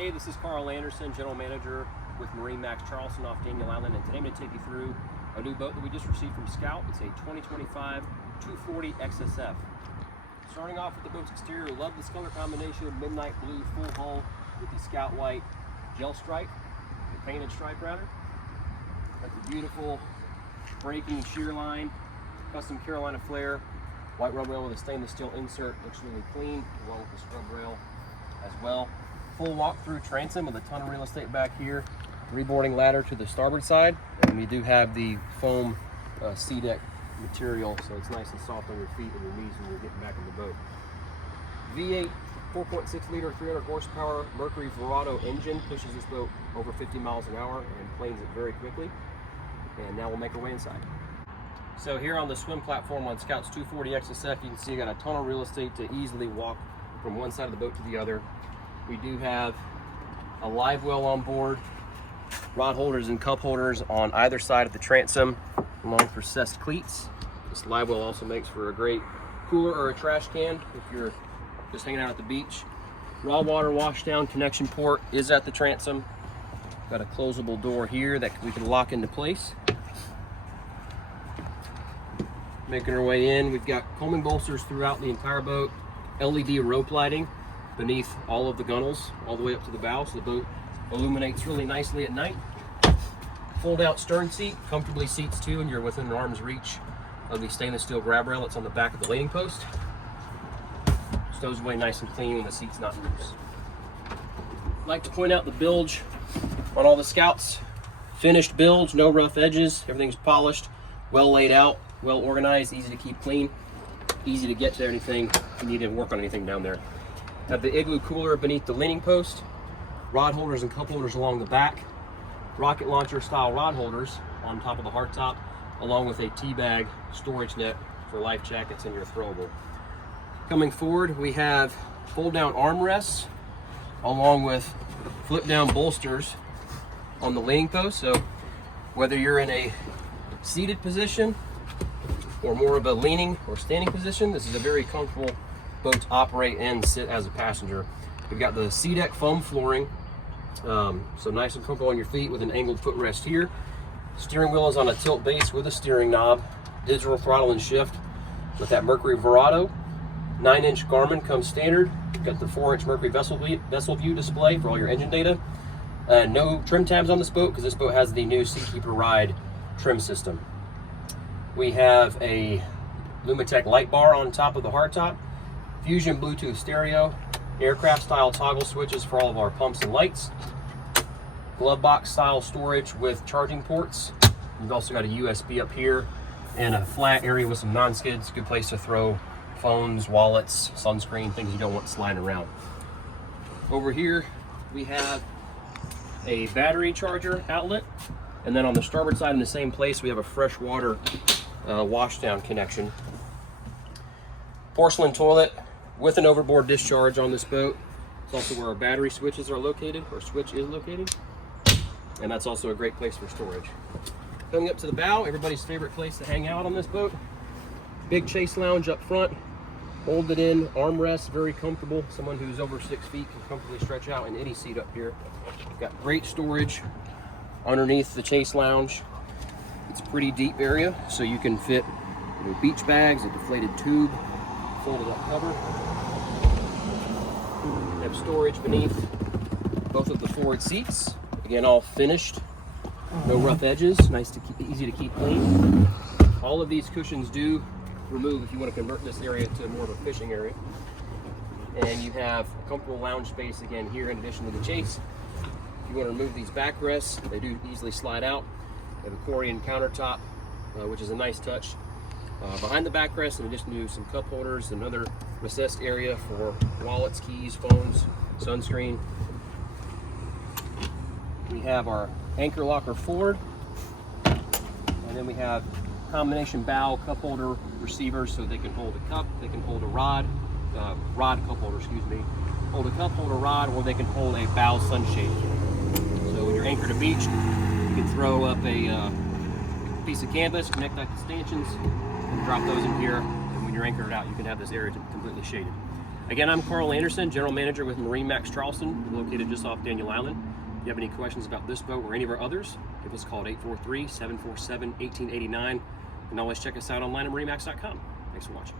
Hey, this is Carl Anderson, General Manager with MarineMax Charleston off Daniel Island, and today I'm going to take you through a new boat that we just received from Scout. It's a 2025 240 XSF. Starting off with the boat's exterior, love this color combination, midnight blue full hull with the Scout white gel stripe, the painted stripe rather. Got the beautiful braking shear line, custom Carolina flare, white rub rail with a stainless steel insert, looks really clean, along with the scrub rail as well. Full walk-through transom with a ton of real estate back here. Reboarding ladder to the starboard side, and we do have the foam sea deck material, so it's nice and soft on your feet and your knees when you're getting back in the boat. V8 4.6 liter 300 horsepower Mercury Verado engine pushes this boat over 50 miles an hour and planes it very quickly. And now we'll make our way inside. So here on the swim platform on Scout's 240 XSF, you can see you got a ton of real estate to easily walk from one side of the boat to the other. We do have a live well on board, rod holders and cup holders on either side of the transom, along with recessed cleats. This live well also makes for a great cooler or a trash can if you're just hanging out at the beach. Raw water washdown connection port is at the transom. Got a closable door here that we can lock into place. Making our way in, we've got combing bolsters throughout the entire boat, LED rope lighting beneath all of the gunnels, all the way up to the bow, so the boat illuminates really nicely at night. Fold out stern seat, comfortably seats two, and you're within an arm's reach of the stainless steel grab rail that's on the back of the landing post. Stows away nice and clean when the seat's not loose. I'd like to point out the bilge on all the Scouts. Finished bilge, no rough edges, everything's polished, well laid out, well organized, easy to keep clean, easy to get to anything if you need to work on anything down there. Have the igloo cooler beneath the leaning post, rod holders and cup holders along the back, rocket launcher style rod holders on top of the hardtop, along with a tea bag storage net for life jackets and your throwable. Coming forward, we have fold down armrests along with flip down bolsters on the leaning post. So whether you're in a seated position or more of a leaning or standing position, this is a very comfortable boat to operate and sit as a passenger. We've got the sea deck foam flooring, so nice and comfortable on your feet with an angled footrest here. Steering wheel is on a tilt base with a steering knob, digital throttle and shift with that Mercury Verado. 9-inch Garmin comes standard. You've got the 4-inch Mercury vessel view display for all your engine data. No trim tabs on this boat because this boat has the new Seakeeper Ride trim system. We have a Lumitech light bar on top of the hardtop, Fusion Bluetooth stereo, aircraft style toggle switches for all of our pumps and lights, glove box style storage with charging ports. We've also got a USB up here and a flat area with some non-skids. Good place to throw phones, wallets, sunscreen, things you don't want sliding around. Over here we have a battery charger outlet, and then on the starboard side in the same place we have a fresh water washdown connection. Porcelain toilet with an overboard discharge on this boat. It's also where our battery switches are located, or switch is located, and that's also a great place for storage. Coming up to the bow, everybody's favorite place to hang out on this boat. Big chase lounge up front, folded in armrest, very comfortable. Someone who's over 6 feet can comfortably stretch out in any seat up here. Got great storage underneath the chase lounge. It's a pretty deep area, so you can fit beach bags, a deflated tube, folded up cover. We have storage beneath both of the forward seats. Again, all finished, no rough edges, nice to keep, easy to keep clean. All of these cushions do remove if you want to convert this area to more of a fishing area. And you have a comfortable lounge space again here in addition to the chase. If you want to remove these backrests, they do easily slide out. We have a Corian countertop, which is a nice touch. Behind the backrest, in addition to some cup holders, another recessed area for wallets, keys, phones, sunscreen. We have our anchor locker forward, and then we have combination bow cup holder receivers, so they can hold a cup, they can hold a rod cup holder, excuse me, hold a cup, hold a rod, or they can hold a bow sunshade. So when you're anchored to beach, you can throw up a piece of canvas, connect that to stanchions, and drop those in here, and when you're anchored out, you can have this area completely shaded. Again, I'm Carl Anderson, General Manager with MarineMax Charleston, located just off Daniel Island. If you have any questions about this boat or any of our others, give us a call at 843-747-1889, and always check us out online at MarineMax.com. Thanks for watching.